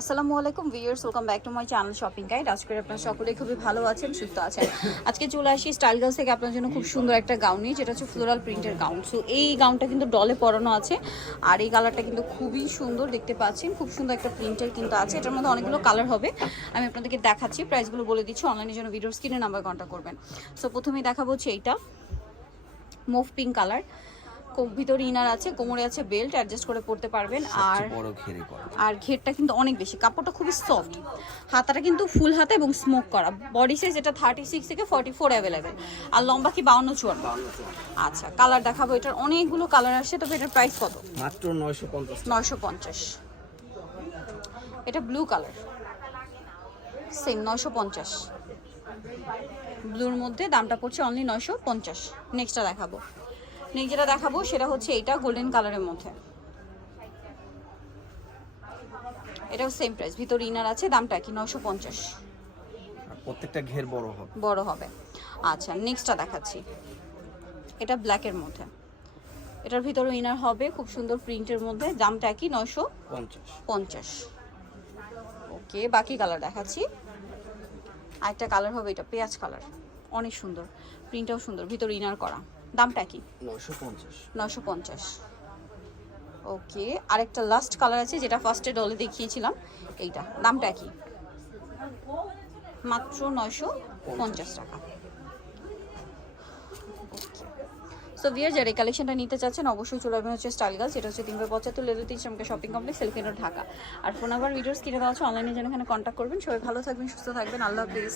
আসসালামু আলাইকুম viewers welcome back to my channel shopping guide আজকে আপনারা সকলে খুবই ভালো আছেন, সুস্থ আছেন। আজকে চলে আসি স্টাইল গার্লস থেকে আপনার জন্য খুব সুন্দর একটা গাউন নিয়ে, যেটা হচ্ছে ফ্লোরাল প্রিন্টের গাউন সো এই গাউনটা কিন্তু ডলে পরানো আছে, আর এই কালারটা কিন্তু খুবই সুন্দর দেখতে পাচ্ছেন। খুব সুন্দর একটা প্রিন্টের কিন্তু আছে, এটার মধ্যে অনেকগুলো কালার হবে। আমি আপনাদেরকে দেখাচ্ছি প্রাইসগুলো বলে দিচ্ছি অনলাইনের জন্য ভিডিওর স্ক্রিনে নাম্বার কন্ট্যাক্ট করবেন। সো প্রথমেই দেখাবো হচ্ছে এইটা মুভ পিঙ্ক কালার ভিতরে ইনার আছে কোমরে আছে বেল্ট অ্যাডজাস্ট করে পড়তে পারবেন। আর আর ঘেরটা কিন্তু অনেক বেশি। কাপড়টা খুবই সফট হাতাটা কিন্তু ফুল হাতা এবং স্মোক করা। বডি সাইজ এটা থার্টি সিক্স থেকে ফর্টি ফোর অ্যাভেলেবেল আর লম্বা কি বাউন্ন চুয়ান্ন। আচ্ছা কালার দেখাবো। এটার অনেকগুলো কালার আসে তবে এটার প্রাইস কত? মাত্র নয়শো পঞ্চাশ নয়শো পঞ্চাশ। এটা ব্লু কালার সেম নয়শো পঞ্চাশ। ব্লুর মধ্যে দামটা পড়ছে অনলি নয়শো পঞ্চাশ। নেক্সটটা দেখাবো। নেক্সট যেটা দেখাবো সেটা হচ্ছে এইটা গোল্ডেন কালারের মধ্যে। এটাও সেম প্রাইস ভিতরে ইনার আছে দামটা কি নয়শো পঞ্চাশ। প্রত্যেকটা ঘের বড় হবে। বড় হবে। আচ্ছা নেক্সটটা দেখাচ্ছি। এটা ব্ল্যাকের মধ্যে। এটার ভিতরে ইনার হবে খুব সুন্দর প্রিন্টের মধ্যে দামটা কি পঞ্চাশ। পঞ্চাশ। ওকে বাকি কালার দেখাচ্ছি। আরেকটা কালার হবে এটা পেঁয়াজ কালার অনেক সুন্দর প্রিন্টটাও সুন্দর ভিতরে ইনার করা। দামটা কি? নশো পঞ্চাশ। ওকে আরেকটা লাস্ট কালার আছে যেটা ফার্স্টে ডলে দেখিয়েছিলাম। এইটা দামটা কি? মাত্র নয়শো পঞ্চাশ টাকা। সো বিয়ার যারা এই কালেকশনটা নিতে চাচ্ছেন অবশ্যই চলে আসবেন হচ্ছে স্টাইল গার্লস যেটা হচ্ছে তিনশো পঁচাত্তর লেভেল তিন আমাকে শপিং কমপ্লেক্স সেলফিনো ঢাকা আর ফোন নাম্বার ভিডিওস কিনে দেওয়া হচ্ছে অনলাইনে যেন এখানে কন্ট্যাক্ট করবেন। সবাই ভালো থাকবেন সুস্থ থাকবেন। আল্লাহ হাফিজ।